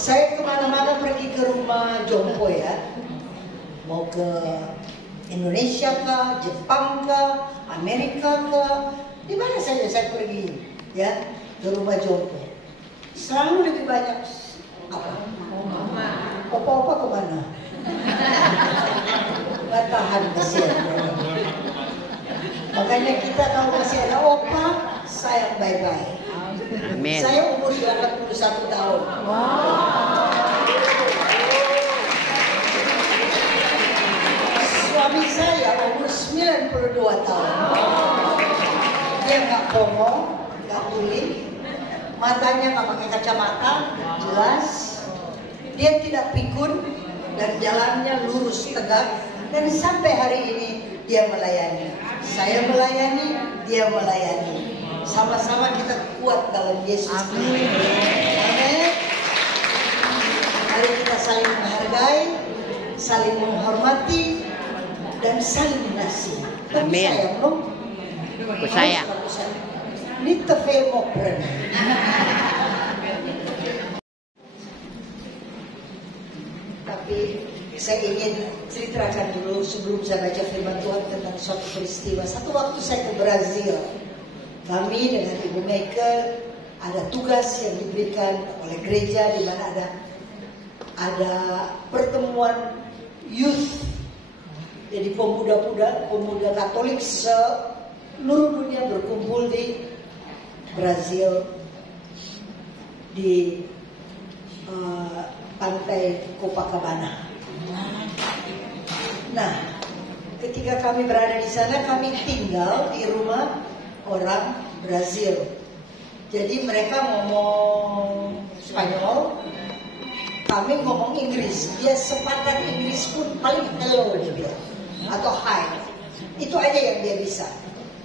Saya kemana-mana pergi ke rumah jompo ya, mau ke Indonesia kah, Jepang kah, Amerika kah, di mana saja saya pergi ya ke rumah jompo. Selalu lebih banyak apa? Opa-opa kemana? Gak tahan kasihan. Makanya kita kalau masih ada opa, sayang bye-bye. Amin. Saya umur 81 tahun. Suami saya umur 92 tahun. Dia nggak bongong, nggak tuli, matanya nggak pakai kacamata, jelas. Dia tidak pikun dan jalannya lurus tegak. Dan sampai hari ini dia melayani. Saya melayani, dia melayani. Sama-sama kita kuat dalam Yesus. Amin. Amin. Mari kita saling menghargai, saling menghormati, dan saling mengasihi. Amin. Saya. Lite fel moppren. Tapi saya ingin ceritakan dulu sebelum saya baca firman Tuhan tentang suatu peristiwa. Satu waktu saya ke Brazil. Kami dengan Ibu Meike ada tugas yang diberikan oleh gereja di mana ada pertemuan youth. Jadi pemuda Katolik seluruh dunia berkumpul di Brazil di pantai Copacabana. Nah, ketika kami berada di sana, kami tinggal di rumah orang Brazil. Jadi mereka ngomong Spanyol, kami ngomong Inggris. Dia sepatah Inggris pun paling hello dia bilang, atau hi. Itu aja yang dia bisa.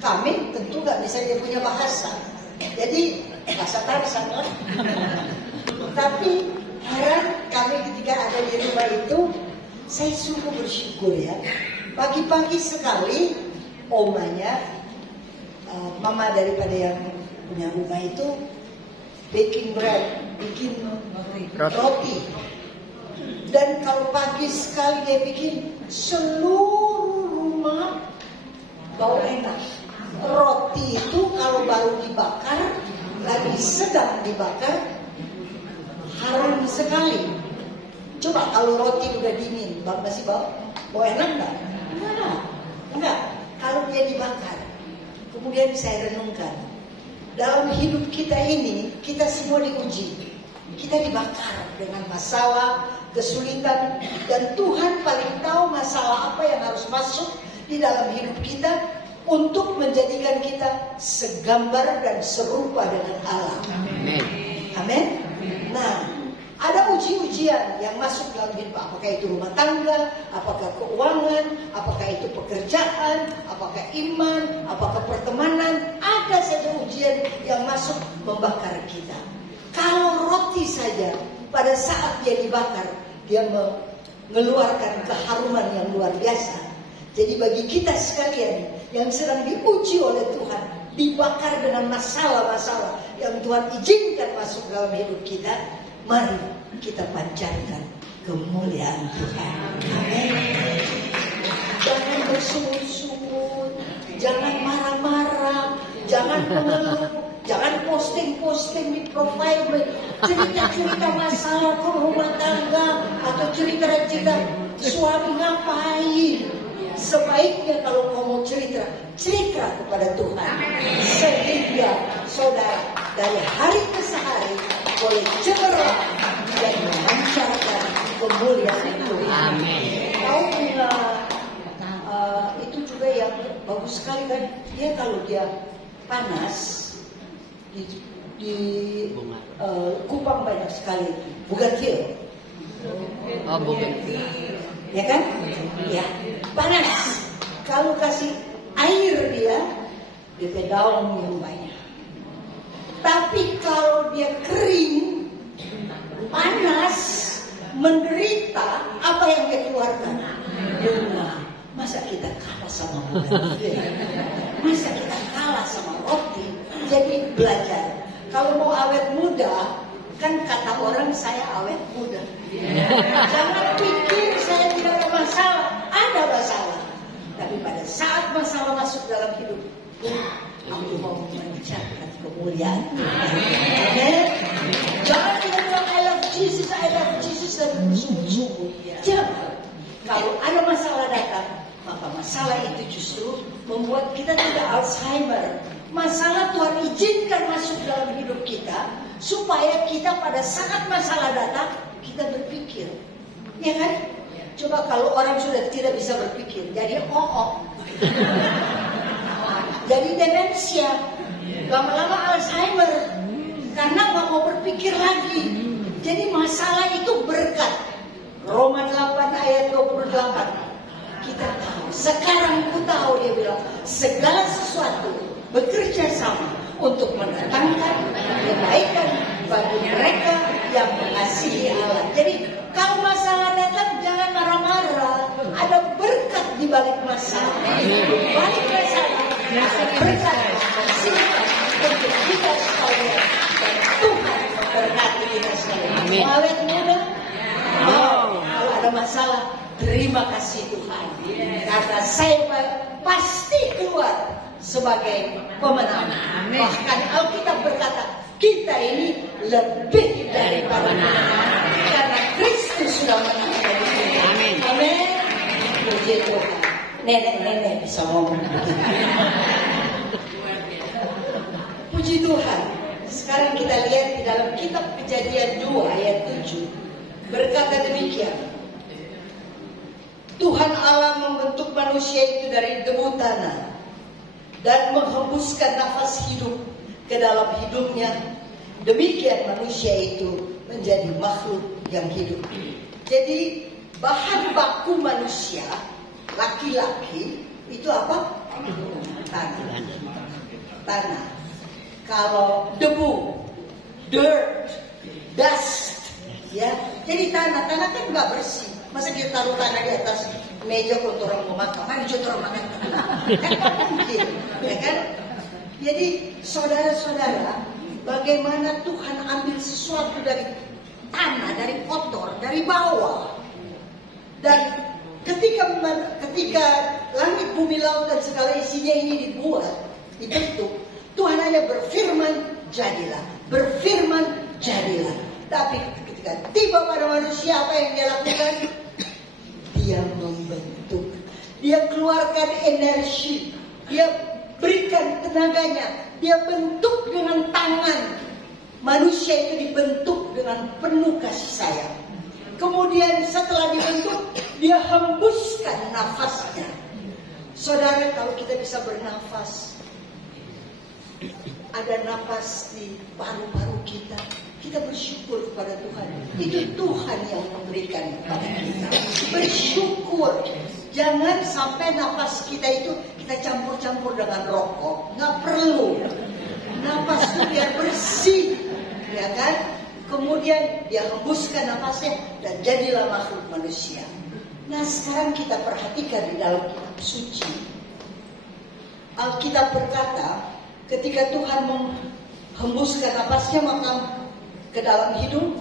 Kami tentu nggak bisa dia punya bahasa. Jadi bahasa Tarsan lah. Tapi heran kami ketika ada di rumah itu, saya sungguh bersyukur ya. Pagi-pagi sekali omanya, mama daripada yang punya rumah itu baking bread, bikin roti. Dan kalau pagi sekali dia bikin, seluruh rumah bau enak. Roti itu kalau baru dibakar, lagi sedang dibakar, harum sekali. Coba kalau roti udah dingin, masih bau enak nggak? Enggak. Kalau dia dibakar. Kemudian saya renungkan, dalam hidup kita ini, kita semua diuji. Kita dibakar dengan masalah, kesulitan, dan Tuhan paling tahu masalah apa yang harus masuk di dalam hidup kita untuk menjadikan kita segambar dan serupa dengan Allah. Amin. Amin. Nah, ada uji-ujian yang masuk dalam hidup. Apakah itu rumah tangga, apakah keuangan, apakah itu pekerjaan, apakah iman, apakah pertemanan. Ada saja ujian yang masuk membakar kita. Kalau roti saja, pada saat dia dibakar, dia mengeluarkan keharuman yang luar biasa. Jadi bagi kita sekalian yang sedang diuji oleh Tuhan, dibakar dengan masalah-masalah yang Tuhan izinkan masuk dalam hidup kita, mari kita panjatkan kemuliaan Tuhan. Amin. Jangan bersungut-sungut, jangan marah-marah, jangan mengeluh, jangan posting-posting di profile cerita-cerita masalah ke rumah tangga atau cerita-cerita suami ngapain. Sebaiknya kalau kamu mau cerita kepada Tuhan, sehingga saudara dari hari ke hari boleh cemerlang dan memancarkan kemuliaan Tuhan. Amin. Kau bunga itu juga yang bagus sekali kan? Dia kalau dia panas di Kupang banyak sekali bugenvil. Oh, bugenvil. Ya kan? Ya, panas. Kalau kasih air dia daun yang banyak. Tapi kalau dia kering, panas, menderita, apa yang dia keluarkan? Bunga. Masa kita kalah sama bunga? Masa kita kalah sama roti? Jadi belajar. Kalau mau awet muda, Kan kata orang saya awet muda. Jangan pikir saya tidak ada masalah. Ada masalah. Tapi pada saat masalah masuk dalam hidup, aku mau mencapai kemuliaan. Jangan bilang I love Jesus dan sungguh-sungguh. Jangan. Kalau ada masalah datang, maka masalah itu justru membuat kita tidak Alzheimer. Masalah Tuhan izinkan masuk dalam hidup kita supaya kita pada saat masalah datang kita berpikir, ya kan? Coba kalau orang sudah tidak bisa berpikir, jadi jadi demensia, lama-lama Alzheimer, karena nggak mau berpikir lagi. Jadi masalah itu berkat. Roma 8 ayat 28. Kita tahu, sekarang ku tahu, dia bilang, segala sesuatu bekerja sama untuk mendatangkan kebaikan bagi mereka yang mengasihi Allah. Jadi kalau masalah datang jangan marah-marah. Ada berkat di balik masalah. Di balik masalah ada berkat untuk kita sekalian. Dan Tuhan memberkati kita sekalian. Awet muda. Kalau ada masalah, terima kasih Tuhan. Karena saya pasti keluar sebagai pemenang. Bahkan Alkitab berkata, kita ini lebih daripada pemenang. Karena Kristus sudah menang. Amin. Amin. Puji Tuhan. Nenek-nenek bisa ngomong begitu. Puji Tuhan. Sekarang kita lihat di dalam kitab Kejadian 2 ayat 7. Berkata demikian. Tuhan Allah membentuk manusia itu dari debu tanah dan menghembuskan nafas hidup ke dalam hidupnya. Demikian manusia itu menjadi makhluk yang hidup. Jadi bahan baku manusia laki-laki itu apa? Tanah. Kalau debu, dirt, dust, ya. Jadi tanah kan nggak bersih. Masa dia taruh tanah di atas meja untuk orang mau makan? Mari kita orang makan. Kan mungkin, ya kan? Jadi saudara-saudara, bagaimana Tuhan ambil sesuatu dari tanah, dari kotor, dari bawah, dan ketika langit, bumi, laut dan segala isinya ini dibuat, dibentuk, Tuhan hanya berfirman jadilah, berfirman jadilah. Tapi ketika tiba pada manusia, apa yang dia lakukan? Dia membentuk, dia keluarkan energi, dia berikan tenaganya, dia bentuk dengan tangan. Manusia itu dibentuk dengan penuh kasih sayang. Kemudian setelah dibentuk, dia hembuskan nafasnya. Saudara, kalau kita bisa bernafas, ada nafas di paru-paru kita, kita bersyukur kepada Tuhan. Itu Tuhan yang memberikan kepada kita. Bersyukur. Jangan sampai nafas kita itu kita campur-campur dengan rokok. Nggak perlu. Nafas itu biar bersih, ya kan? Kemudian dia hembuskan nafasnya dan jadilah makhluk manusia. Nah, sekarang kita perhatikan di dalam kitab suci. Alkitab berkata, ketika Tuhan menghembuskan nafasnya, maka ke dalam hidup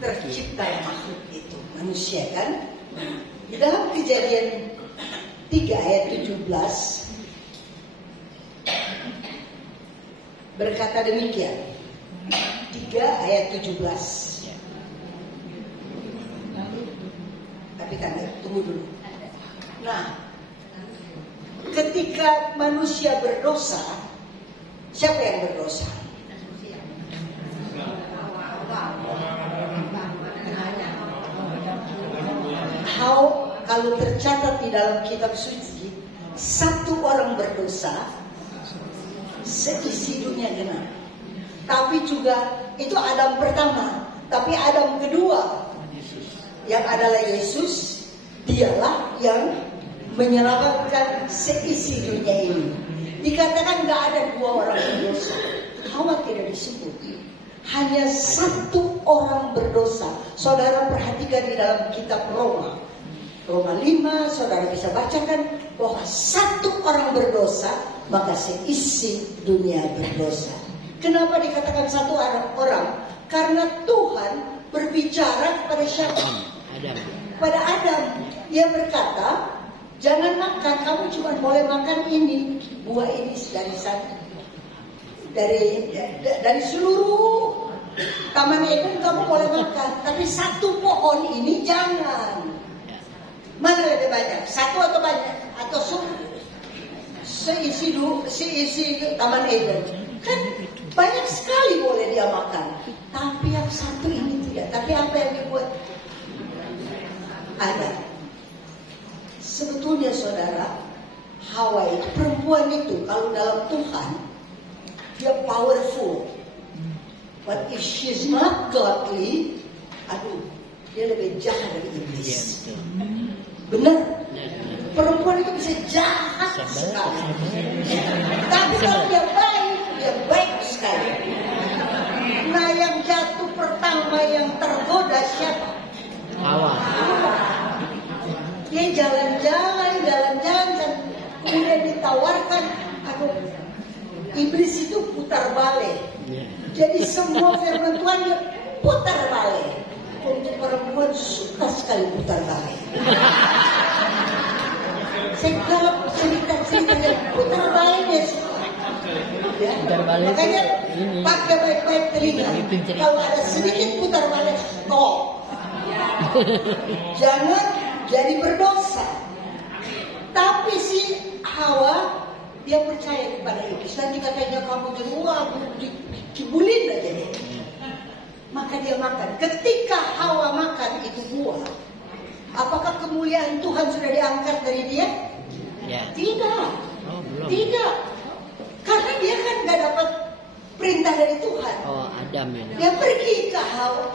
tercipta makhluk itu, manusia kan? Di dalam Kejadian 3 ayat 17 berkata demikian. 3 ayat 17. Tapi kan tunggu dulu. Nah, ketika manusia berdosa, siapa yang berdosa? Kalau tercatat di dalam kitab suci, satu orang berdosa, seisi dunia genap. Tapi juga itu Adam pertama, tapi Adam kedua yang adalah Yesus, dialah yang menyelamatkan seisi dunia ini. Dikatakan nggak ada dua orang berdosa. Hawa tidak disebut. Hanya satu orang berdosa. Saudara perhatikan di dalam kitab Roma 5, saudara bisa bacakan bahwa satu orang berdosa, maka seisi dunia berdosa. Kenapa dikatakan satu orang? Karena Tuhan berbicara kepada siapa? Adam. Pada Adam. Dia berkata, jangan makan, kamu cuma boleh makan ini, buah ini dari sana. Dari seluruh Taman Eden kamu boleh makan, tapi satu pohon ini jangan. Mana lebih banyak? Satu atau banyak? Atau seisi Taman Eden? Kan banyak sekali boleh dia makan, tapi yang satu ini tidak. Tapi apa yang dibuat? Ada. Sebetulnya saudara, Hawa itu, perempuan itu kalau dalam Tuhan dia powerful. But if she's not godly, aduh, dia lebih jahat dari iblis. Benar. Perempuan itu bisa jahat sekali. Tapi kalau dia baik sekali. Nah, yang jatuh pertama yang tergoda siapa? Hawa. Dia jalan-jalan, dan kemudian ditawarkan. Aduh, iblis itu putar balik. Jadi semua firman Tuhan dia putar balik. Untuk perempuan suka sekali putar balik. Segala cerita putar balik ya. Makanya pakai baik-baik telinga. Kalau ada sedikit putar balik, stop. Jangan jadi berdosa. Tapi si Hawa dia percaya kepada iblis. Nanti katanya kamu jenuh, dikibulin aja deh. Maka dia makan. Ketika Hawa makan itu buah, apakah kemuliaan Tuhan sudah diangkat dari dia? Ya. Tidak. Oh, belum. Tidak. Karena dia kan gak dapat perintah dari Tuhan. Oh, Adam ya. Dia pergi ke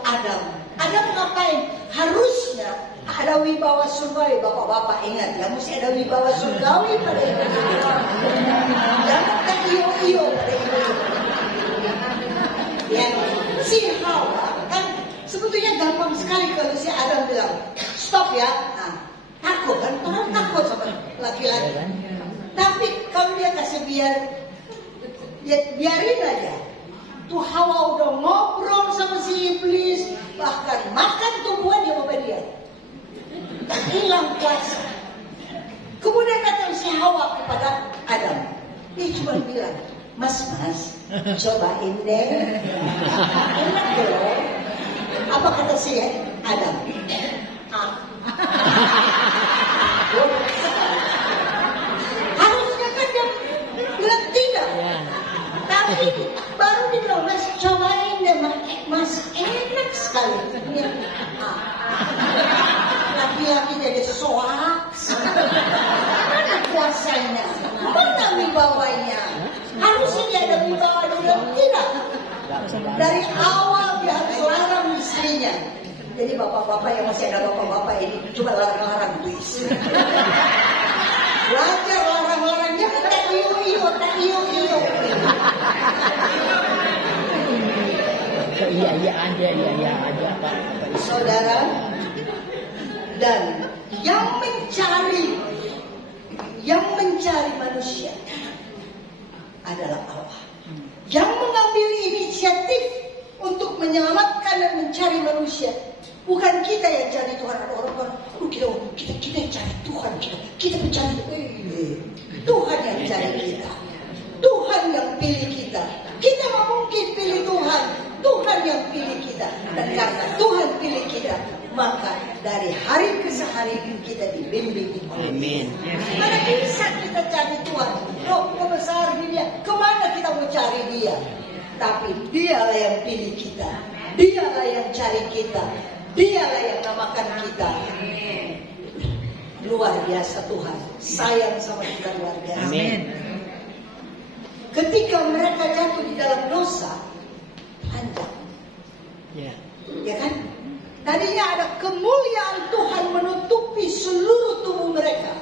Adam. Adam ngapain? Harusnya ada wibawa surgawi. Bapak-bapak ingat ya, mesti ada wibawa surgawi pada ibu. Jangan tak iyo-iyo pada ibu. Ya, si Hawa kan sebetulnya gampang sekali kalau si Adam bilang stop ya. Nah, takut kan, orang takut sama laki-laki. Tapi kalau dia kasih biarin aja. Tuh Hawa udah ngobrol sama si iblis, bahkan makan tumbuhan dia mau dia. Hilang kuasa. Kemudian kata si Hawa kepada Adam, dia cuma bilang, Mas, cobain deh. Enak dong. Apa kata si Adam? Harusnya kan dia bilang tidak. Tapi baru dibilang, Mas, cobain deh, Mas, enak sekali. Laki-laki jadi soak. Mana kuasanya? Mana wibawanya? Harusnya dia ada wibawa juga. Tidak. Dari awal dia harus larang istrinya. Jadi bapak-bapak yang masih ada bapak-bapak ini coba larang-larang tuh istri. Belajar larang-larang, jangan tak iyo-iyo. Iya aja Pak. Saudara, dan yang mencari manusia adalah Allah. Yang mengambil inisiatif untuk menyelamatkan dan mencari manusia. Bukan kita yang cari Tuhan. Orang-orang, kita yang cari Tuhan. Kita mencari Tuhan yang cari kita. Tuhan yang pilih kita. Kita nggak mungkin pilih Tuhan. Tuhan yang pilih kita. Dan karena Tuhan pilih kita, maka dari hari ke hari kita dibimbing oleh Dia. Mana bisa kita cari Tuhan? Loh, besar dunia. Kemana kita mau cari Dia? Tapi Dialah yang pilih kita. Dialah yang cari kita. Dialah yang namakan kita. Luar biasa Tuhan. Sayang sama kita luar biasa. Amin. Ketika mereka jatuh di dalam dosa, hancur. Ya kan? Tadinya ada kemuliaan Tuhan menutupi seluruh tubuh mereka.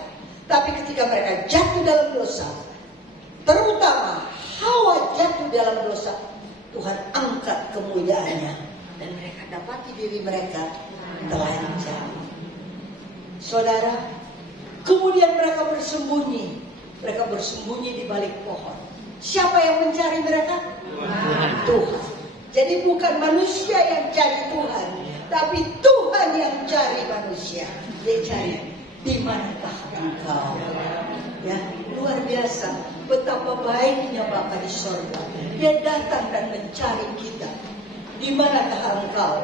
Tapi ketika mereka jatuh dalam dosa, terutama Hawa jatuh dalam dosa, Tuhan angkat kemuliaannya. Dan mereka dapati diri mereka telanjang. Saudara, kemudian mereka bersembunyi. Mereka bersembunyi di balik pohon. Siapa yang mencari mereka? Tuhan. Jadi bukan manusia yang cari Tuhan, tapi Tuhan yang cari manusia. Dia cari, di manakah engkau? Ya, luar biasa. Betapa baiknya Bapa di sorga. Dia datang dan mencari kita. Di manakah engkau?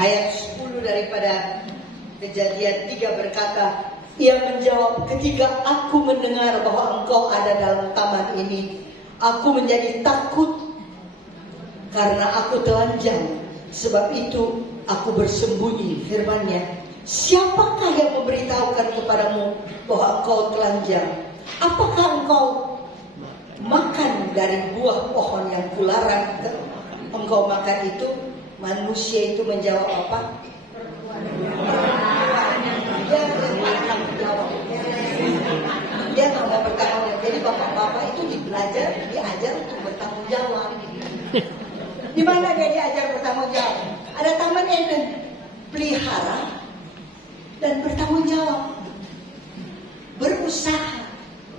Ayat 10 daripada Kejadian 3 berkata, ia menjawab, ketika aku mendengar bahwa engkau ada dalam taman ini, aku menjadi takut karena aku telanjang. Sebab itu aku bersembunyi. Firman-Nya, siapakah yang memberitahukan kepadamu bahwa engkau telanjang? Apakah engkau makan dari buah pohon yang kularang engkau makan itu? Manusia itu menjawab apa? Dia nggak mau bertanggung jawab. Jadi bapak-bapak itu diajar untuk bertanggung jawab. Di mana dia diajar bertanggung jawab? Ada taman Eden, pelihara dan bertanggung jawab, berusaha.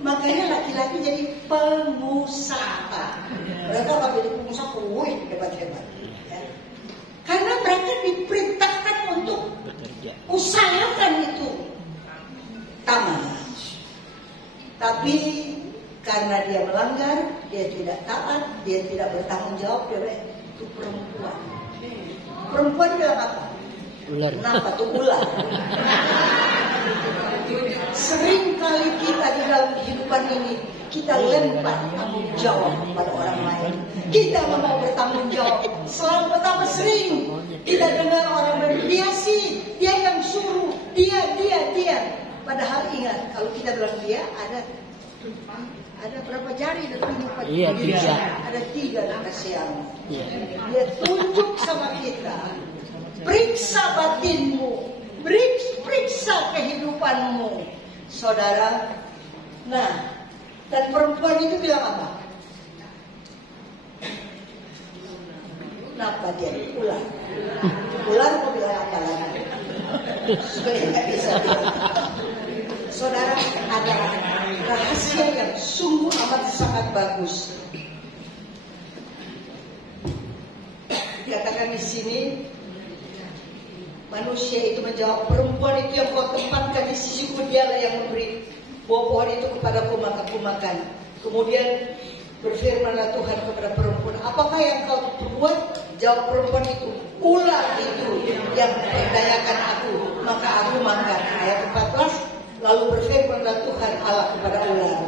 Makanya laki-laki jadi pengusaha. Mereka kalau jadi pengusaha, hebat-hebat. Ya. Karena mereka diperintahkan untuk usahakan itu taman. Tapi karena dia melanggar, dia tidak taat, dia tidak bertanggung jawab, dia itu perempuan. Perempuan bilang apa? Ular. Kenapa tuh ular? Sering kali kita di dalam kehidupan ini kita lempar tanggung jawab kepada orang lain. Kita mau bertanggung jawab. Selalu betapa sering kita dengar orang berbiasi, dia yang suruh, dia. Padahal ingat, kalau kita bilang dia ada berapa jari dan tunjuk? Iya, 3. Ada 3 dan kasihan. Iya. Dia tunjuk sama kita. Periksa batinmu, periksa kehidupanmu, saudara. Nah, dan perempuan itu bilang apa? Kenapa dia ular? Ular mau bilang apa lagi? Supaya nggak bisa bilang. Saudara, ada rahasia yang sungguh amat sangat bagus. Dikatakan di sini, manusia itu menjawab, perempuan itu yang kau tempatkan di sisiku, dialah yang memberi buah pohon itu kepadaku, maka aku makan. Kemudian berfirmanlah Tuhan kepada perempuan, apakah yang kau buat? Jawab perempuan itu, ular itu yang memperdayakan aku, maka aku makan. Ayat 14, lalu berfirmanlah Tuhan Allah kepada ular,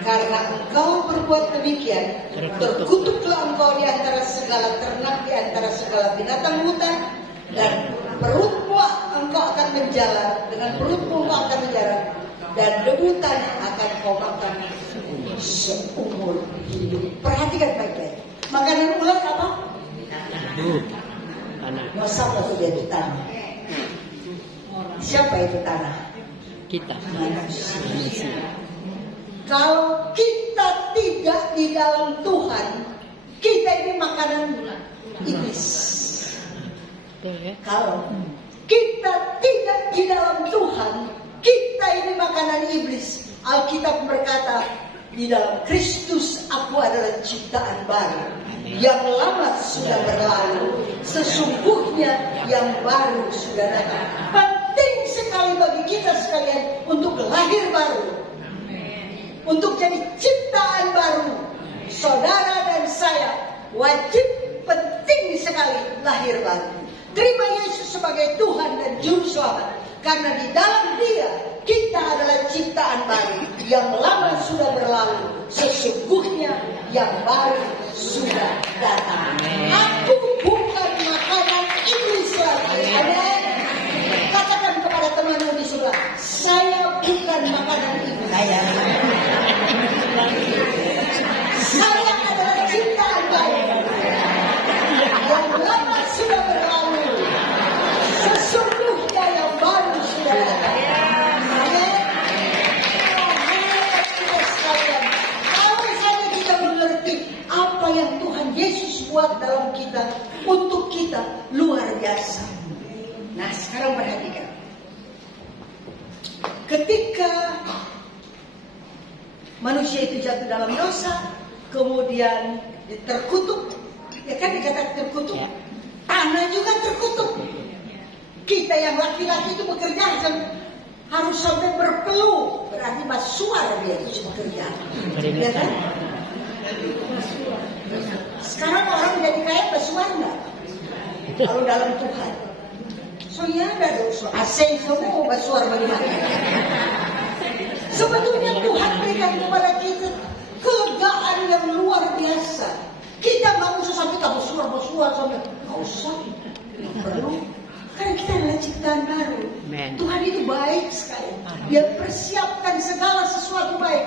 karena engkau berbuat demikian, terkutuklah engkau di antara segala ternak, di antara segala binatang hutan, dan perutmu engkau akan menjalar, dengan perutmu engkau akan menjalar, dan debu tanah akan kau makan seumur hidup. Perhatikan baik-baik. Makanan ular apa? Tanah. Masa itu dia di tanah. Siapa itu tanah? Kita. Manusia. Kalau kita tidak di dalam Tuhan, kita ini makanan iblis. Kalau kita tidak di dalam Tuhan, kita ini makanan iblis. Alkitab berkata, di dalam Kristus aku adalah ciptaan baru. Yang lama sudah berlalu, sesungguhnya yang baru sudah datang. Penting sekali bagi kita sekalian untuk lahir baru, untuk jadi ciptaan baru. Saudara dan saya wajib, penting sekali lahir baru. Terima Yesus sebagai Tuhan dan Juru Selamat, karena di dalam Dia kita adalah ciptaan baru. Yang lama sudah berlalu, sesungguhnya yang baru sudah datang. Aku bukan makanan iblis lagi. Amin. Katakan kepada temanmu di sebelah, saya bukan makanan iblis. Saya adalah ciptaan baru. Yang lama sudah berlalu, sesungguhnya yang baru sudah datang. Apa yang Tuhan Yesus buat dalam kita, untuk kita, luar biasa. Nah, sekarang perhatikan. Ketika manusia itu jatuh dalam dosa, kemudian terkutuk, ya kan dikatakan terkutuk. Tanah juga terkutuk. Kita yang laki-laki itu bekerja harus sampai berpeluh, berarti basuar dia itu bekerja. Ya kan? Sekarang orang jadi kaya basuar enggak? Kalau dalam Tuhan. Soalnya ada dosa asing semua basuar bagaimana? Sebetulnya Tuhan berikan kepada kita kelegaan yang luar biasa. Kita nggak usah sampai basuar sampai nggak usah, nggak perlu. Karena kita adalah ciptaan baru. Tuhan itu baik sekali. Dia persiapkan segala sesuatu baik.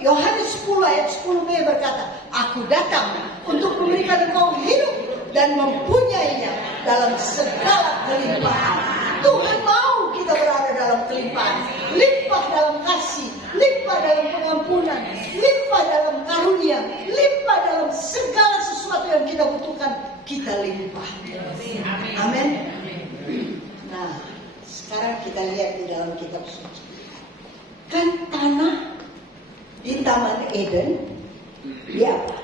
Yohanes 10 ayat 10b berkata, Aku datang untuk memberikan engkau hidup dan mempunyainya dalam segala kelimpahan. Tuhan mau kita berada dalam kelimpahan, limpah dalam kasih, limpah dalam pengampunan, limpah dalam karunia, limpah dalam segala sesuatu yang kita butuhkan, kita limpah. Amin. Nah, sekarang kita lihat di dalam kitab suci. Kan tanah di Taman Eden, di apa?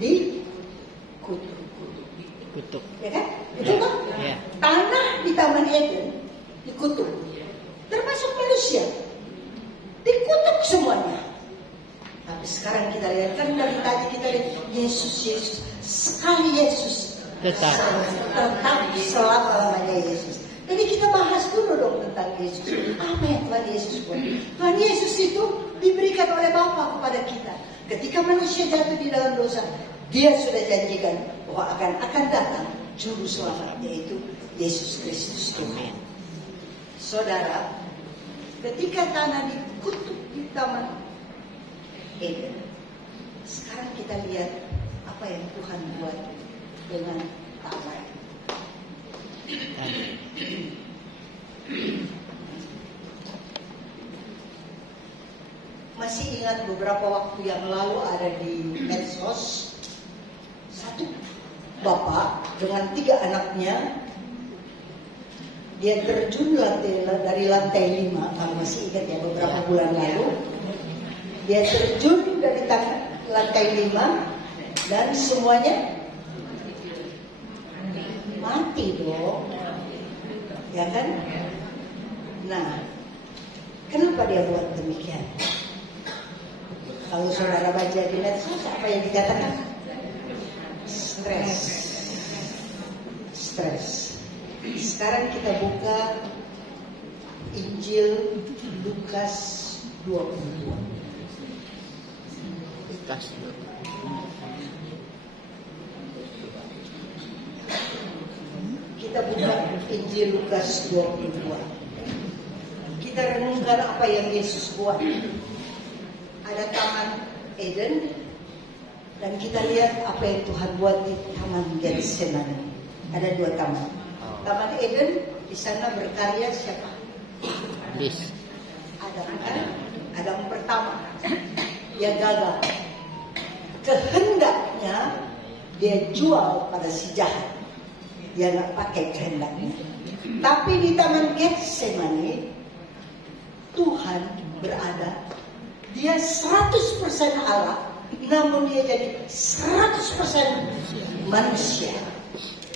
Di kutuk. Ya kan? Betul kan? Ya. Tanah di Taman Eden dikutuk. Termasuk manusia. Dikutuk semuanya. Tapi sekarang kita lihat, kan dari tadi kita lihat Yesus. Sekali Yesus tetap selama-lamanya Yesus. Jadi kita bahas dulu dong tentang Yesus. Apa yang Tuhan Yesus buat? Tuhan Yesus itu diberikan oleh Bapa kepada kita. Ketika manusia jatuh di dalam dosa, Dia sudah janjikan bahwa akan datang juru selamat, yaitu Yesus Kristus Tuhan. Saudara, ketika tanah dikutuk di Taman Eden, sekarang kita lihat apa yang Tuhan buat dengan tanah. Masih ingat beberapa waktu yang lalu ada di medsos, satu bapak dengan 3 anaknya, dia terjun dari lantai 5. Kamu masih ingat ya, beberapa bulan lalu dia terjun dari lantai 5 dan semuanya mati dong, ya kan? Nah, kenapa dia buat demikian? Kalau saudara baca di medsos, apa yang dikatakan? Stres. Sekarang kita buka Injil Lukas 22. Kita buka Injil Lukas 22. Kita renungkan apa yang Yesus buat. Ada Taman Eden, dan kita lihat apa yang Tuhan buat di Taman Getsemani. Ada 2 taman. Taman Eden, di sana berkarya siapa? Adam kan? Adam pertama. Dia gagal. Kehendaknya dia jual pada si jahat. Dia nggak pakai kehendaknya. Tapi di Taman Getsemani, Tuhan berada. Dia 100% Allah, namun dia jadi 100% manusia.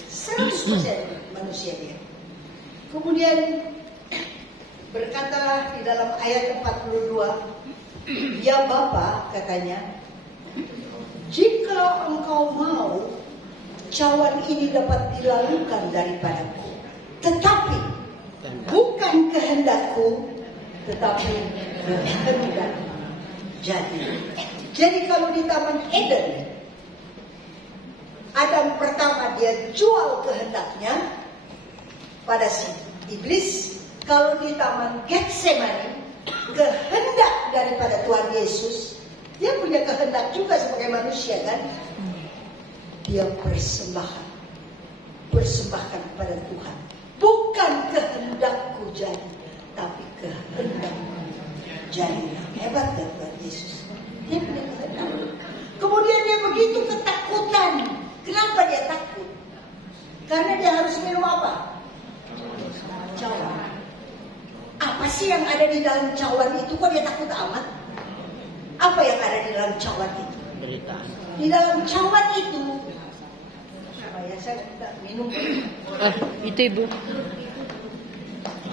100% manusia dia. Kemudian berkatalah di dalam ayat 42, Ya Bapa, katanya, jika engkau mau, cawan ini dapat dilalukan daripadaku. Tetapi bukan kehendakku, tetapi kehendakmu. Jadi kalau di Taman Eden, Adam pertama dia jual kehendaknya pada si iblis. Kalau di Taman Getsemani, kehendak daripada Tuhan Yesus, dia punya kehendak juga sebagai manusia kan? Dia persembahkan kepada Tuhan. Bukan kehendakku jadi, tapi kehendakmu jadi. Hebat kan Tuhan Yesus? Dia punya kehendak. Kemudian dia begitu ketakutan. Kenapa dia takut? Karena dia harus minum apa? Cawan. Apa Apa sih yang ada di dalam cawan itu? Kok dia takut amat? Apa yang ada di dalam cawan itu? Penderitaan. Di dalam cawan itu, supaya saya tidak minum, Itu Ibu.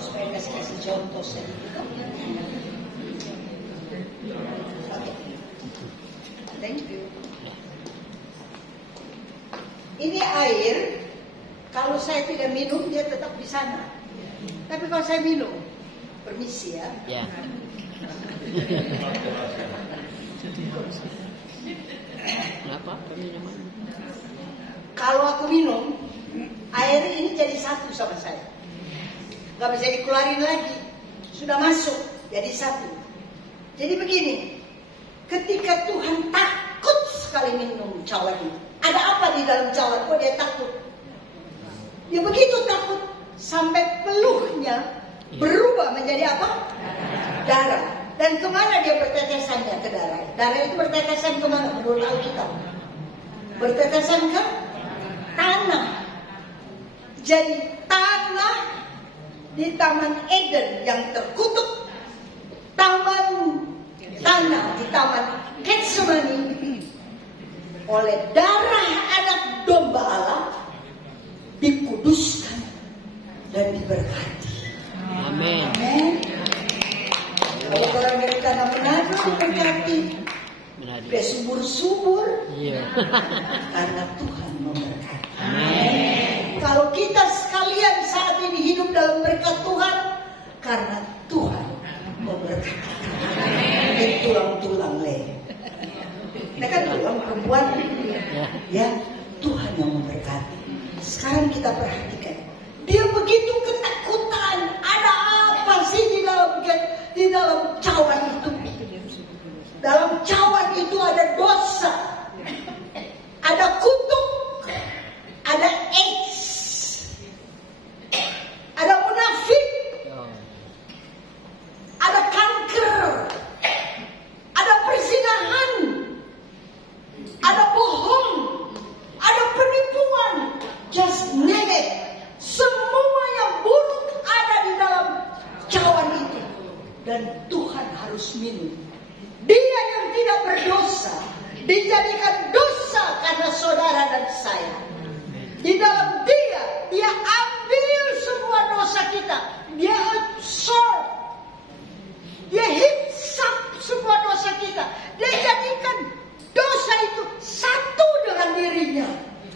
supaya kasih contoh sedikit. Oke. Thank you. Ini air, kalau saya tidak minum dia tetap di sana. Tapi kalau saya minum, permisi ya. Ya. Kenapa minuman? Kalau aku minum, air ini jadi satu sama saya. Gak bisa dikeluarin lagi. Sudah masuk, jadi satu. Jadi begini, ketika Tuhan takut sekali minum cawan ini. Ada apa di dalam cawan? Kok dia takut? Dia begitu takut sampai peluhnya berubah menjadi apa? Darah. Dan kemana dia bertetesannya ke darah? Darah itu bertetesan kemana? Menurut Alkitab. Bertetesan ke tanah. Jadi tanah di Taman Eden yang terkutuk, tanah di Taman Getsemani oleh darah anak domba Allah dikuduskan dan diberkati. Amin. Amin. Kalau orang dari tanah Manado diberkati, Benar. dia subur-subur Iya. karena Tuhan memberkati. Amin. Kalau kita sekalian saat ini hidup dalam berkat Tuhan, karena Tuhan memberkati. Ini tulang-tulang leh. Ini kan tulang perempuan, ya Tuhan yang memberkati. Sekarang kita perhatikan, dia begitu ketakutan. Ada apa sih di dalam cawan itu? Dalam cawan itu ada dosa, ada kutuk, ada AIDS, ada munafik, ada kanker, ada perzinahan, ada bohong, ada penipuan, just name it. Semua yang buruk ada di dalam cawan itu. Dan Tuhan harus minum. Dia yang tidak berdosa dijadikan dosa karena saudara dan saya. Di dalam dia ambil semua dosa kita. Dia absorb. Dia hisap semua dosa kita. Dia jadikan dosa itu satu dengan dirinya.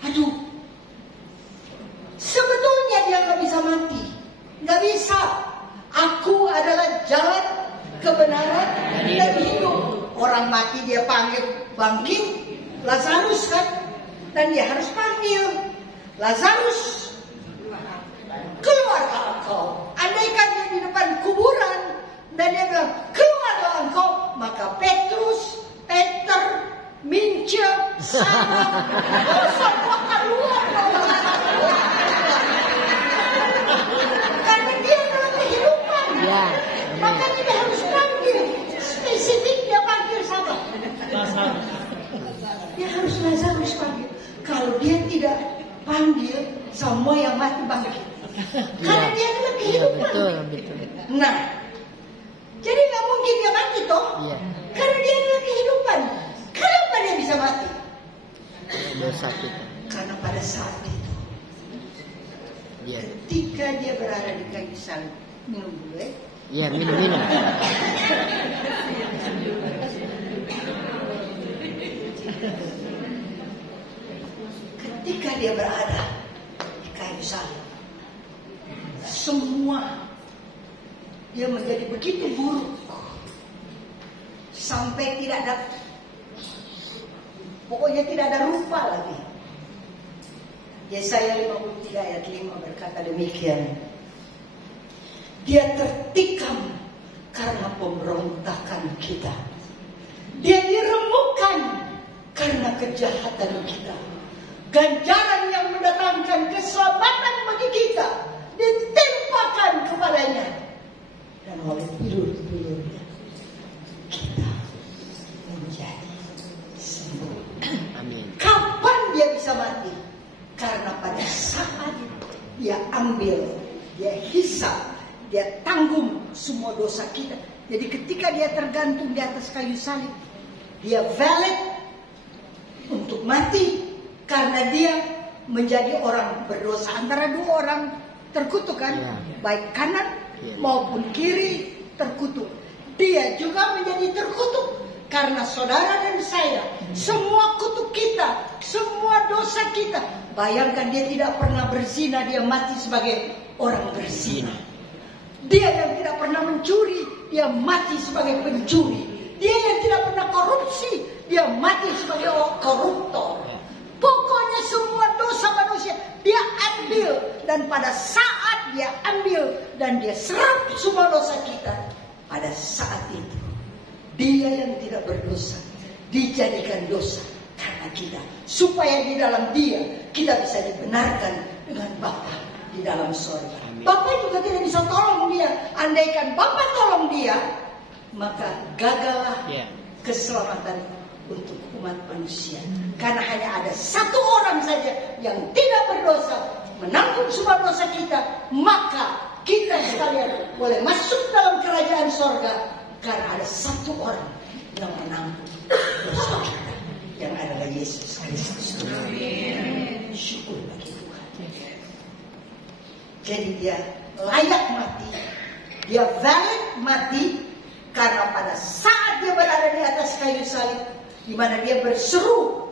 Aduh. Sebetulnya dia gak bisa mati. Gak bisa. Aku adalah jalan, kebenaran, dan hidup. Orang mati dia panggil bangkit. Lazarus kan. Dan dia harus panggil Lazarus, keluarlah engkau. Andaikan dia di depan kuburan dan dia bilang keluarlah engkau, maka Peter, Mince, sama semua keluar. Karena dia adalah kehidupan. Ya. Makanya dia harus panggil. Spesifik dia panggil siapa? Dia harus Lazarus panggil. Kalau dia tidak panggil, semua yang mati bangkit. Karena dia adalah kehidupan. Betul. Nah, jadi nggak mungkin dia mati toh? Iya. Karena dia adalah kehidupan. Kenapa dia bisa mati? Dosa kita. Karena pada saat itu, Iya. ketika dia berada di kayu salib, minum dulu ya. Iya, minum. Ketika dia berada di kayu salib, semua dia menjadi begitu buruk sampai tidak ada, pokoknya tidak ada rupa lagi. Yesaya 53 ayat 5 berkata demikian. Dia tertikam karena pemberontakan kita. Dia diremukkan karena kejahatan kita. Ganjaran yang mendatangkan keselamatan bagi kita ditimpakan kepadanya. Dan oleh pilur-pilurnya kita menjadi sembuh. Amin. Kapan dia bisa mati? Karena pada saat dia ambil, dia hisap, Dia tanggung semua dosa kita. Jadi ketika dia tergantung di atas kayu salib, dia valid untuk mati karena dia menjadi orang berdosa. Antara dua orang terkutuk kan, baik kanan maupun kiri terkutuk. Dia juga menjadi terkutuk karena saudara dan saya, semua kutuk kita, semua dosa kita. Bayangkan dia tidak pernah berzina, dia mati sebagai orang berzina. Dia yang tidak pernah mencuri, dia mati sebagai pencuri. Dia yang tidak pernah korupsi, dia mati sebagai koruptor. Pokoknya semua dosa manusia dia ambil, dan pada saat dia ambil dan dia serap semua dosa kita, pada saat itu dia yang tidak berdosa dijadikan dosa karena kita, supaya di dalam dia kita bisa dibenarkan dengan Bapa di dalam sorga. Bapa juga tidak bisa tolong dia. Andaikan Bapa tolong dia, maka gagallah keselamatan untuk umat manusia. Karena hanya ada satu orang saja yang tidak berdosa, menanggung semua dosa kita, maka kita sekalian boleh masuk dalam kerajaan sorga. Karena ada satu orang yang menanggung dosa kita, yang adalah Yesus Kristus. Syukur bagi Tuhan. Jadi dia layak mati, dia valid mati, karena pada saat dia berada di atas kayu salib, di mana dia berseru,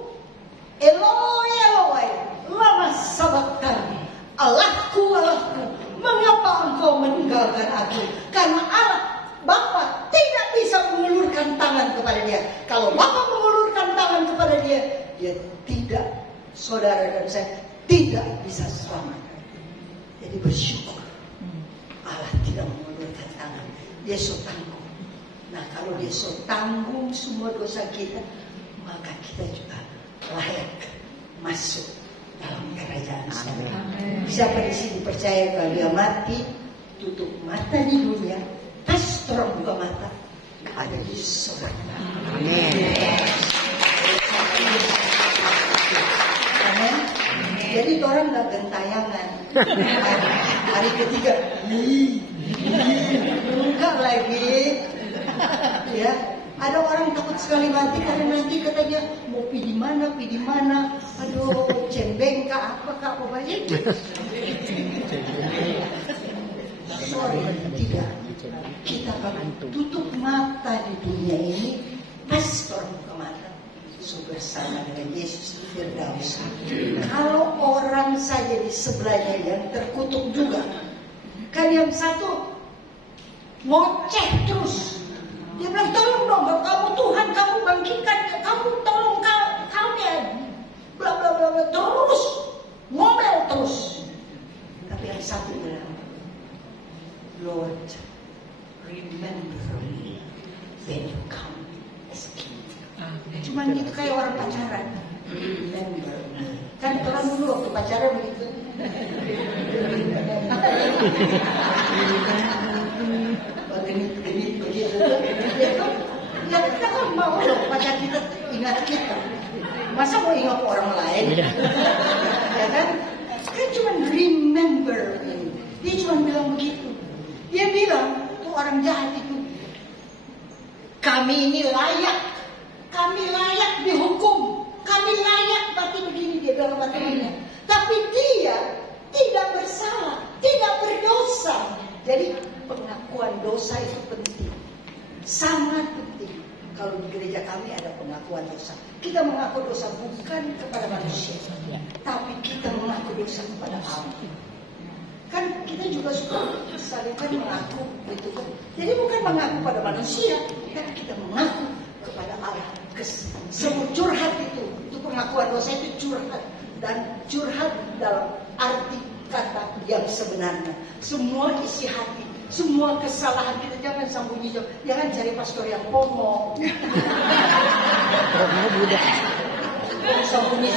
Eloi, Eloi, lama sabachthani, Allahku, Allahku, mengapa engkau meninggalkan aku? Karena Allah Bapa tidak bisa mengulurkan tangan kepada dia. Kalau Bapa mengulurkan tangan kepada dia, dia tidak, saudara dan saya, tidak bisa selamat. Jadi bersyukur Allah tidak mengulurkan tangan. Dia so tanggung. Nah, kalau dia so tanggung semua dosa kita, maka kita juga layak masuk dalam kerajaan sorga. Siapa di sini percaya kalau dia mati, tutup mata di dunia, pastor buka mata, ada di sorga. Amin. Jadi orang nggak gentayangan. Hari ketiga, enggak lagi. Ya, ada orang takut sekali mati karena nanti katanya mau pergi di mana. Aduh, cembeng kah apa banyak. Sorry, tidak. Kita akan tutup mata di dunia ini, pastor buka mata, bersama dengan Yesus di Firdaus. Kalau orang saja di sebelahnya yang terkutuk juga, kan yang satu ngoceh terus. Dia bilang, tolong dong, kamu Tuhan, kamu bangkitkan, kamu tolong kami, bla bla bla bla, terus ngomel terus. Tapi yang satu bilang, Lord, remember me when you come as King. Cuman itu kayak orang pacaran. Remember me. Kan orang dulu waktu pacaran begitu. Genit begitu. Ya kita kan mau loh pacar kita ingat kita. Masa mau ingat orang lain? Ya kan? Kan cuma remember me. Dia cuma bilang begitu. Dia bilang tuh orang jahat itu, kami ini layak. Kami layak dihukum. Kami layak mati begini, dia dalam hatinya. Tapi dia tidak bersalah, tidak berdosa. Jadi pengakuan dosa itu penting, sangat penting. Kalau di gereja kami ada pengakuan dosa. Kita mengaku dosa bukan kepada manusia, tapi kita mengaku dosa kepada Allah. Kan kita juga suka saling mengaku gitu kan. Jadi bukan mengaku pada manusia, tapi kita mengaku kepada Allah. Semua curhat itu pengakuan dosa itu curhat, dan curhat dalam arti kata yang sebenarnya. Semua isi hati, semua kesalahan kita jangan sembunyi, jangan cari pastor yang ngomong. Sembunyi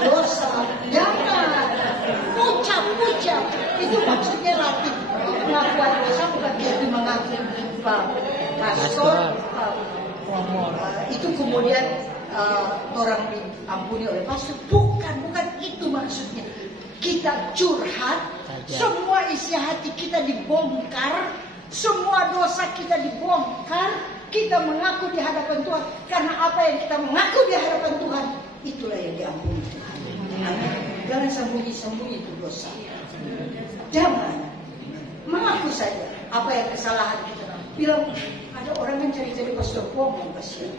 dosa, jangan. Ucap, itu maksudnya latih. Pengakuan dosa bukan berarti mengaku pastor. Itu kemudian orang diampuni oleh pastor, bukan itu maksudnya. kita curhat, semua isi hati kita dibongkar, semua dosa kita dibongkar, kita mengaku di hadapan Tuhan. Karena apa yang kita mengaku di hadapan Tuhan, itulah yang diampuni Tuhan. Amin. Jangan sembunyi-sembunyi itu dosa. Jangan. Mengaku saja apa yang kesalahan kita. Bilang, ada orang yang cari-cari pastor bohong, kasihan.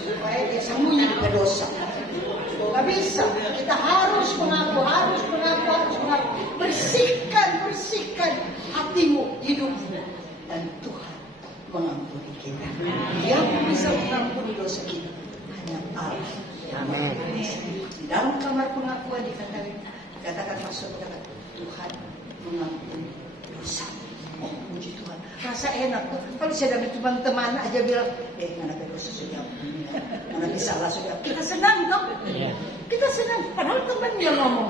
Supaya dia sembunyi ke dosa. Gak bisa. Kita harus mengaku. Bersihkan hatimu, hidupmu. Dan Tuhan mengampuni kita. Yang bisa mengampuni dosa kita hanya Allah. Amin. Di dalam kamar pengakuan dikatakan masuk Tuhan mengampuni dosa. Oh, puji Tuhan. Rasa enak tuh. Kalau saya dengan teman-teman aja bilang, mana dosa sudah, mana salah sudah. Kita senang dong. Kita senang. Padahal teman yang ngomong.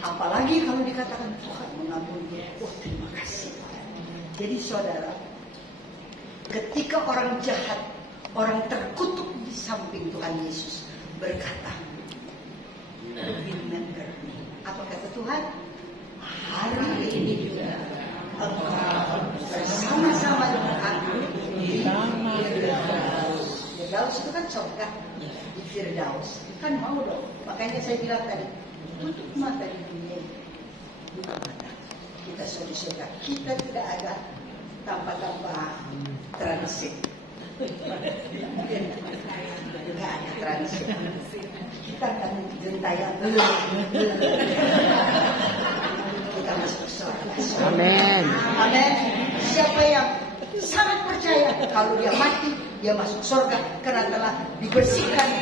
Apalagi kalau dikatakan Tuhan mengampuni. Oh, terima kasih. Jadi saudara, ketika orang jahat, orang terkutuk di samping Tuhan Yesus berkata, remember me. Apa kata Tuhan? Hari ini juga engkau bersama-sama dengan aku di Firdaus. Firdaus itu kan surga. Di Firdaus kan mau dong. Makanya saya bilang tadi, tutup mata di dunia ini, buka mata. Kita sudah surga. Kita tidak ada tanpa transit. Tidak ada transit. Kita akan gentayangan. Kita masuk surga. Amin. Amin. Siapa yang sangat percaya kalau dia mati, dia masuk surga karena telah dibersihkan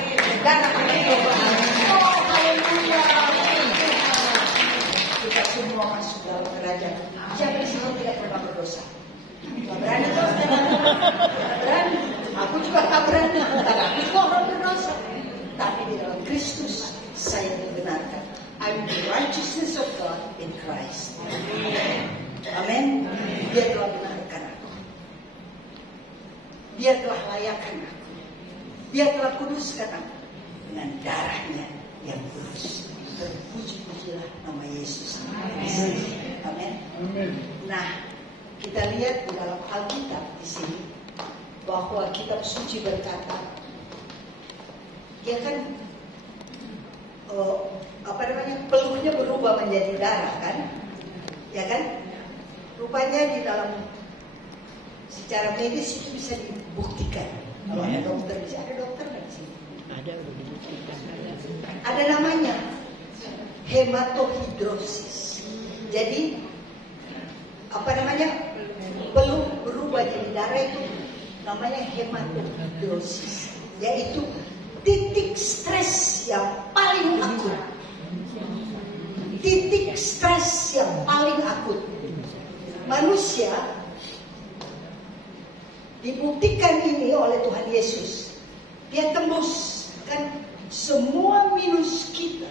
darah pertobatan. Oh, haleluya. Kita semua masuk dalam kerajaan. Siapa di sini tidak pernah berdosa? Tidak berani, tidak berani. Aku juga tak berani. Aku juga orang berdosa. Tapi di dalam Kristus saya dibenarkan. I'm the righteousness of God in Christ. Amin. Dia telah benarkan aku. Dia telah layakkan aku. Dia telah kuduskan aku dengan darahnya yang kudus. Terpuji-pujilah nama Yesus. Amin. Nah, kita lihat di dalam Alkitab di sini bahwa kitab suci berkata, dia kan peluhnya berubah menjadi darah kan, ya kan? Rupanya di dalam secara medis itu bisa dibuktikan. Kalau ada dokter bisa, ada dokter nggak di sini? Ada, udah dibuktikan. Ada namanya hematohidrosis. Jadi peluh berubah jadi darah itu namanya hematohidrosis, yaitu titik stres yang paling akut. Titik stres yang paling akut. Manusia dibuktikan ini oleh Tuhan Yesus. Dia tembus kan semua minus kita.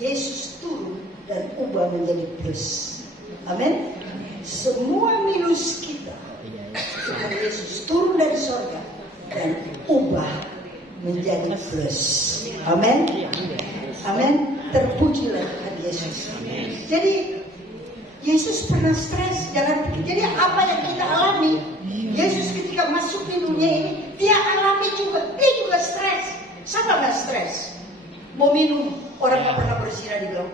Yesus turun dan ubah menjadi plus. Amin. Semua minus kita, Tuhan Yesus turun dari surga dan ubah menjadi plus. Amin. Amin. Terpujilah Tuhan Yesus. Jadi Yesus pernah stres. Jangan pikir. Jadi apa yang kita alami, Yesus ketika masuk di dunia ini, dia alami juga. Dia juga stres. Sama nggak stres? Mau minum, orang nggak pernah berzina dibilang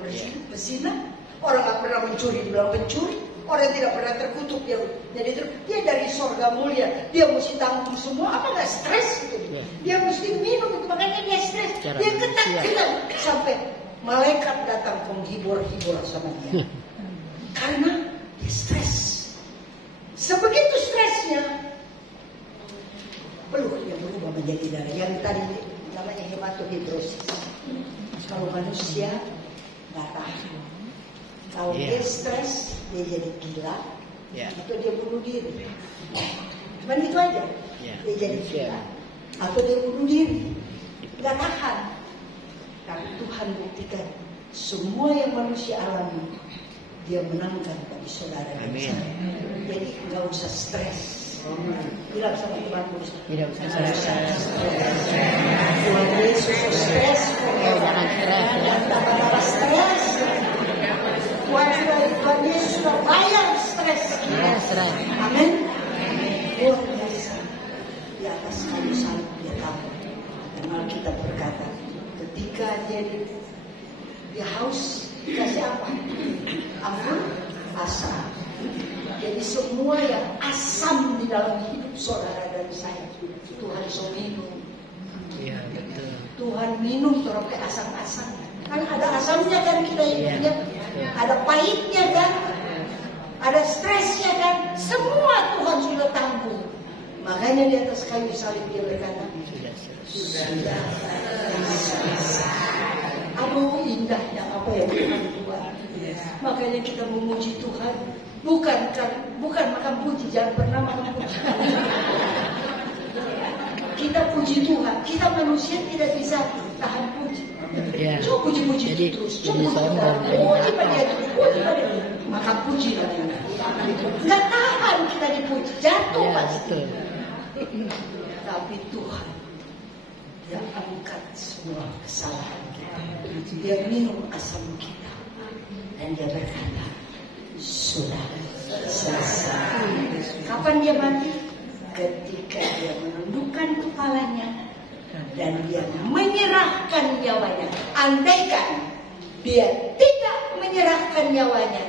berzina. Orang nggak pernah mencuri dibilang pencuri. Orang tidak pernah terkutuk dia dari surga mulia. Dia mesti tanggung semua. Apa nggak stres gitu? Dia mesti minum itu, makanya dia stres. Dia ketakutan sampai malaikat datang menghibur sama dia. Karena dia stres. Sebegitu stresnya, peluhnya berubah menjadi darah. Yang tadi namanya hematohidrosis. Kalau manusia nggak tahan. Kalau dia stres, dia jadi gila, atau dia bunuh diri. Cuma itu aja. Dia jadi gila, atau dia bunuh diri. Nggak tahan. Tapi Tuhan buktikan semua yang manusia alami, dia menangkan bagi saudara. Amin. Jadi nggak usah stres. Bilang sama temanmu, Tidak usah stres. Tuhan Yesus stres. Jangan stres ya. Tambah stres. Tuhan Yesus sudah bayar stres. Jangan stres. Amin. Luar biasa. Di atas kayu salib dia tahu. Dan kita berkata, ketika dia haus, dikasih apa? Ampun, asam. Jadi semua yang asam di dalam hidup saudara dan saya, Tuhan so minum. Iya betul. Tuhan minum terus asam-asam. Kan ada asamnya kan kita hidupnya, ada pahitnya kan, ada stresnya kan, semua Tuhan sudah tanggung. Makanya di atas kayu salib dia berkata, sudah. Aduh indahnya apa yang Tuhan buat. Makanya kita memuji Tuhan, bukan makan puji, jangan pernah makan puji. Kita puji Tuhan, kita manusia tidak bisa tahan puji. Ya. Coba puji terus, jadi sombong. puji pada maka puji lagi. Nggak tahan kita dipuji, jatuh Ya, pasti. betul. Tapi Tuhan, dia angkat semua kesalahan kita. Dia minum asam kita. Dan dia berkata, sudah selesai. Kapan dia mati? Ketika dia menundukkan kepalanya dan dia menyerahkan nyawanya. Andaikan dia tidak menyerahkan nyawanya,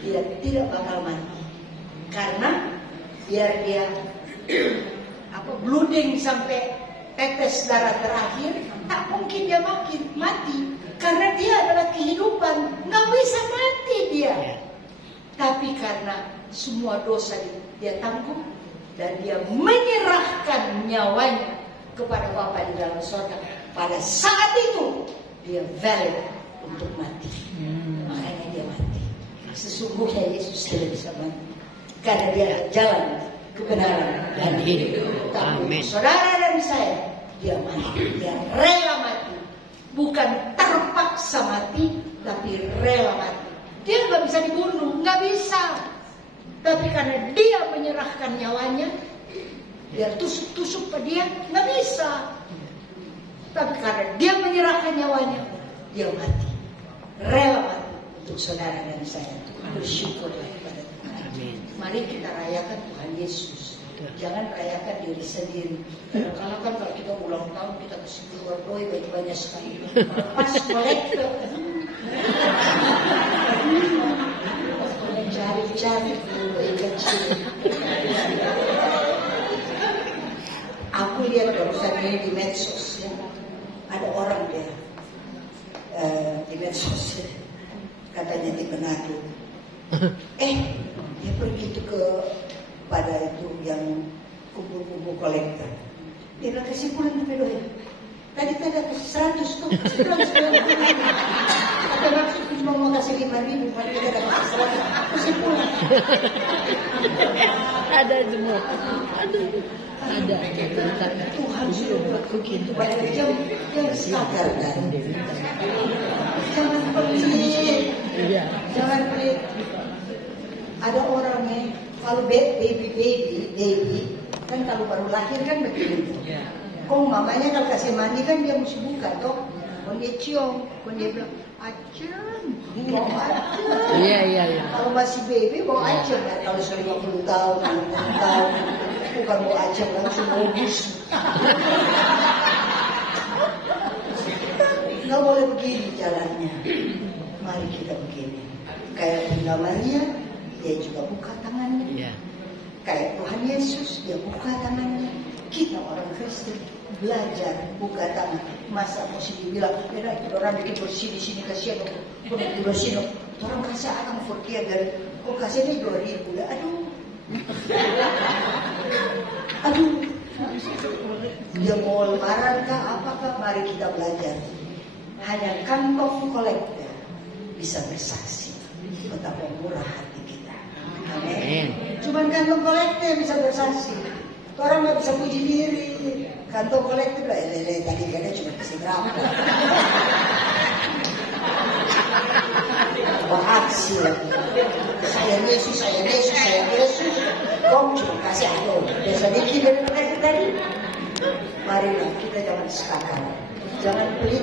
dia tidak bakal mati. Karena biar dia blooding sampai tetes darah terakhir, tak mungkin dia mati. Karena dia adalah kehidupan, nggak bisa mati dia. Tapi karena semua dosa dia tanggung dan dia menyerahkan nyawanya kepada Bapa di dalam surga. Pada saat itu dia valid untuk mati. Makanya dia mati. Sesungguhnya Yesus tidak bisa mati karena dia jalan kebenaran dan hidup. Tapi saudara dan saya, dia mati, dia rela mati. Bukan terpaksa mati, tapi rela mati. Dia nggak bisa dibunuh, nggak bisa. Tapi karena dia menyerahkan nyawanya, dia tusuk-tusuk ke dia, nggak bisa. Tapi karena dia menyerahkan nyawanya, dia mati. Rela mati untuk saudara dan saya. Bersyukurlah kepada Tuhan. Mari kita rayakan Tuhan Yesus. Jangan rayakan diri sendiri. Karena kan kalau kita ulang tahun kita kasih keluar doi banyak sekali. Pas kolektor. Cari-cari doi kecil. Aku lihat barusan ini di medsos ya. Ada orang dia di medsos katanya di Manado. Dia pergi itu pada itu yang kumpul-kumpul kolektor. Dia bilang kesimpulan apa doi? Tadi ada 100 tuh. Ada maksud cuma mau kasih 5.000, mari kita dapat 100. Kesimpulan. Ada semua. Ada. Tuhan sudah buat begitu. Banyak jam yang sadar kan. Jangan pelit. Jangan pelit. Ada orangnya kalau baby kan kalau baru lahir kan begini. Kok mamanya kalau kasih mandi kan dia mesti buka toh. Kalau dia cium, kalau dia bilang acem, mau acem. Iya. Kalau masih baby mau acem ya. Kalau sudah 50 tahun, 60 tahun, bukan mau acem langsung mau bus. Nggak boleh begini jalannya. Mari kita begini. Kayak Bunda Maria, dia juga buka tangannya. Kayak Tuhan Yesus, dia buka tangannya. Kita orang Kristen belajar buka tangan. Masa mesti dibilang, orang bikin bersih di sini kasihan, orang bikin bersih, orang kasih akan fortia dari, kok kasihnya 2.000 dah, aduh. Dia mau lebaran kah, apakah? Mari kita belajar. Hanya kantong kolektor bisa bersaksi betapa murah hati kita. Amin. Cuman kantong kolektor bisa bersaksi. Orang nggak bisa puji diri. Kantong kolektor lah, tadi dia cuma kasih berapa? Wah aksi lagi. sayang Yesus, sayang Yesus, sayang Yesus. Kau cuma kasih aku sedikit dari mereka tadi. Marilah kita jangan sekarang, jangan pelit,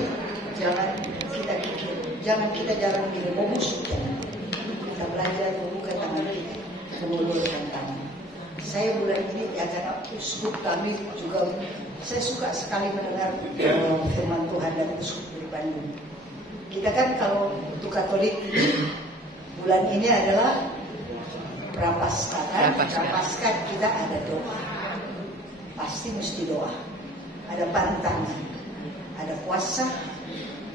jangan kita kikir, jangan kita jarang gini musuh. Kita belajar membuka tangan kita, mengulurkan tangan. Saya bulan ini ya karena uskup kami juga, saya suka sekali mendengar firman Tuhan dari uskup di Bandung. Kita kan kalau untuk Katolik bulan ini adalah Prapaskah kan? Prapaskah kita ada doa, pasti mesti doa. Ada pantangan, ada puasa,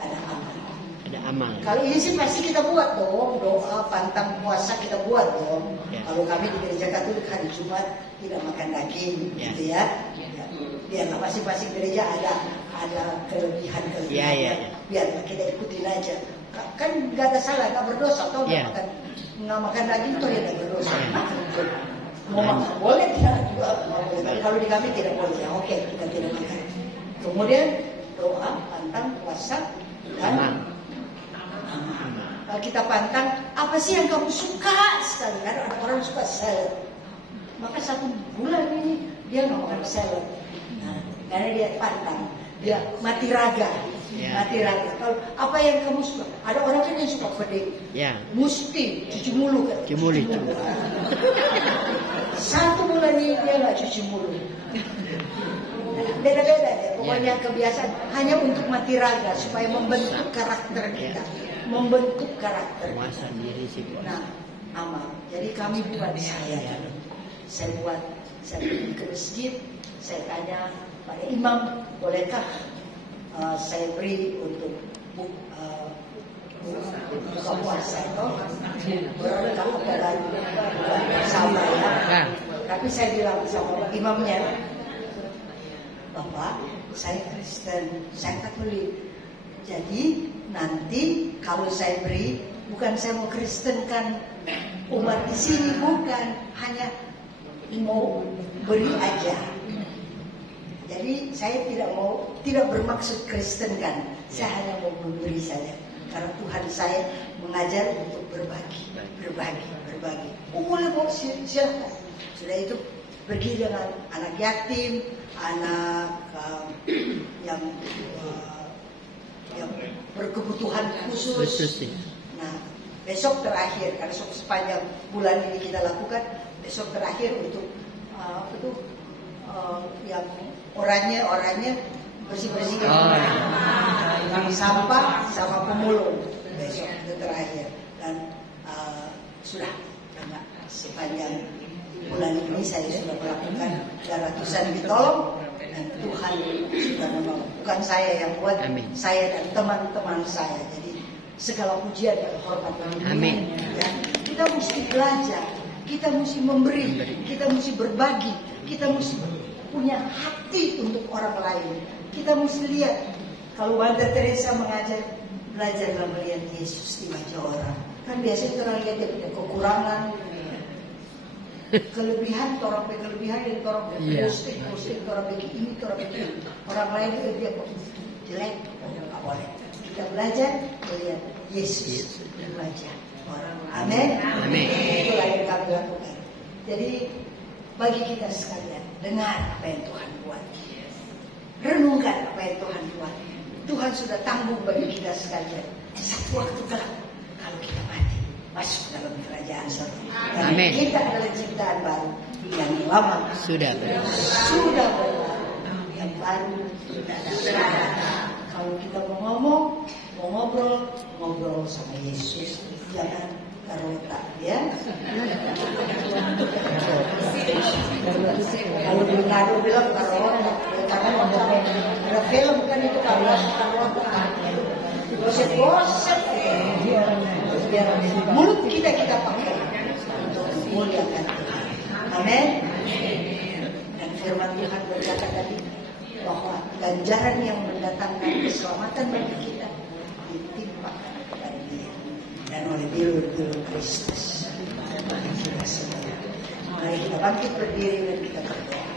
ada amal. Ada amal. Kalau ini sih pasti kita buat dong, doa, pantang, puasa kita buat dong. Ya. Kalau kami di gereja Katolik hari Jumat tidak makan daging, Ya. gitu ya. Biarlah masing-masing gereja ada kelebihan. Ya. Biarlah kita ikutin aja. Kan nggak ada salah, nggak berdosa, toh Ya. nggak makan daging toh ya nggak berdosa. Ya. Makan tuh. Mau makan boleh tidak juga. Tapi kalau di kami tidak boleh. Ya, oke, kita tidak makan. Kemudian doa, pantang, puasa, dan Amal. Kalau kita pantang, apa sih yang kamu suka sekali? Ada orang suka salad. Maka 1 bulan ini dia nggak makan salad. Nah, karena dia pantang, dia mati raga. Ya. Mati raga. Kalau apa yang kamu suka? Ada orang kan yang suka pedih. Ya. Mesti cuci mulut kan? Cuci mulut. 1 bulan ini dia nggak cuci mulut. Beda-beda ya. Pokoknya kebiasaan hanya untuk mati raga supaya membentuk karakter kita, membentuk karakter. Puasa diri sih. Nah, amal. Jadi kami buat saya pergi ke masjid, saya tanya pada imam, bolehkah saya beri untuk buka puasa itu berkah kepada sama ya. Nah. Tapi saya bilang sama imamnya, Bapak, saya Kristen, saya Katolik. Jadi nanti kalau saya beri, bukan saya mau Kristenkan umat di sini, bukan, hanya mau beri aja. Jadi saya tidak bermaksud Kristenkan, saya hanya mau memberi saja. Karena Tuhan saya mengajar untuk berbagi. Boleh mau silakan. Sudah itu pergi dengan anak yatim, anak yang berkebutuhan khusus. Nah, besok terakhir, karena sepanjang bulan ini kita lakukan, besok terakhir untuk yang oranye bersih-bersihkan sampah sama pemulung. Besok itu terakhir dan sudah karena sepanjang bulan ini saya sudah melakukan ratusan ditolong dan Tuhan sudah menolong. Bukan saya yang buat, Amin. Saya dan teman-teman saya. Jadi segala pujian dan hormat bagi Amin. ya. Kita mesti belajar, kita mesti memberi, kita mesti berbagi, kita mesti punya hati untuk orang lain. Kita mesti lihat, kalau Mother Teresa mengajar, belajarlah melihat Yesus di wajah orang. Kan biasanya orang lihat dia punya kekurangan, kelebihan, orang punya kelebihan, dan orang punya posting, orang punya ini, orang punya ini. Orang lain itu dia kok jelek, nggak boleh. Kita belajar melihat Yesus di wajah orang. Amin. Itulah yang kami lakukan. Jadi bagi kita sekalian, dengar apa yang Tuhan buat, renungkan apa yang Tuhan buat. Tuhan sudah tanggung bagi kita sekalian. Satu waktu kelak kalau kita mati, masuk dalam kerajaan surga. Amin. Kita adalah ciptaan baru, yang lama Sudah berlalu, yang baru sudah datang. Kalau kita mau ngomong, mau ngobrol sama Yesus, jangan karota, ya. Kalau Bernardo bilang karota, karena ada film kan itu karota. Gosip. Mulut kita pakai untuk memuliakan Tuhan. Amin. Dan firman Tuhan berkata tadi bahwa ganjaran yang mendatangkan keselamatan bagi kita ditimpakan kepada Dia dan oleh bilur-bilur Kristus. Mari kita bangkit berdiri dan kita berdoa.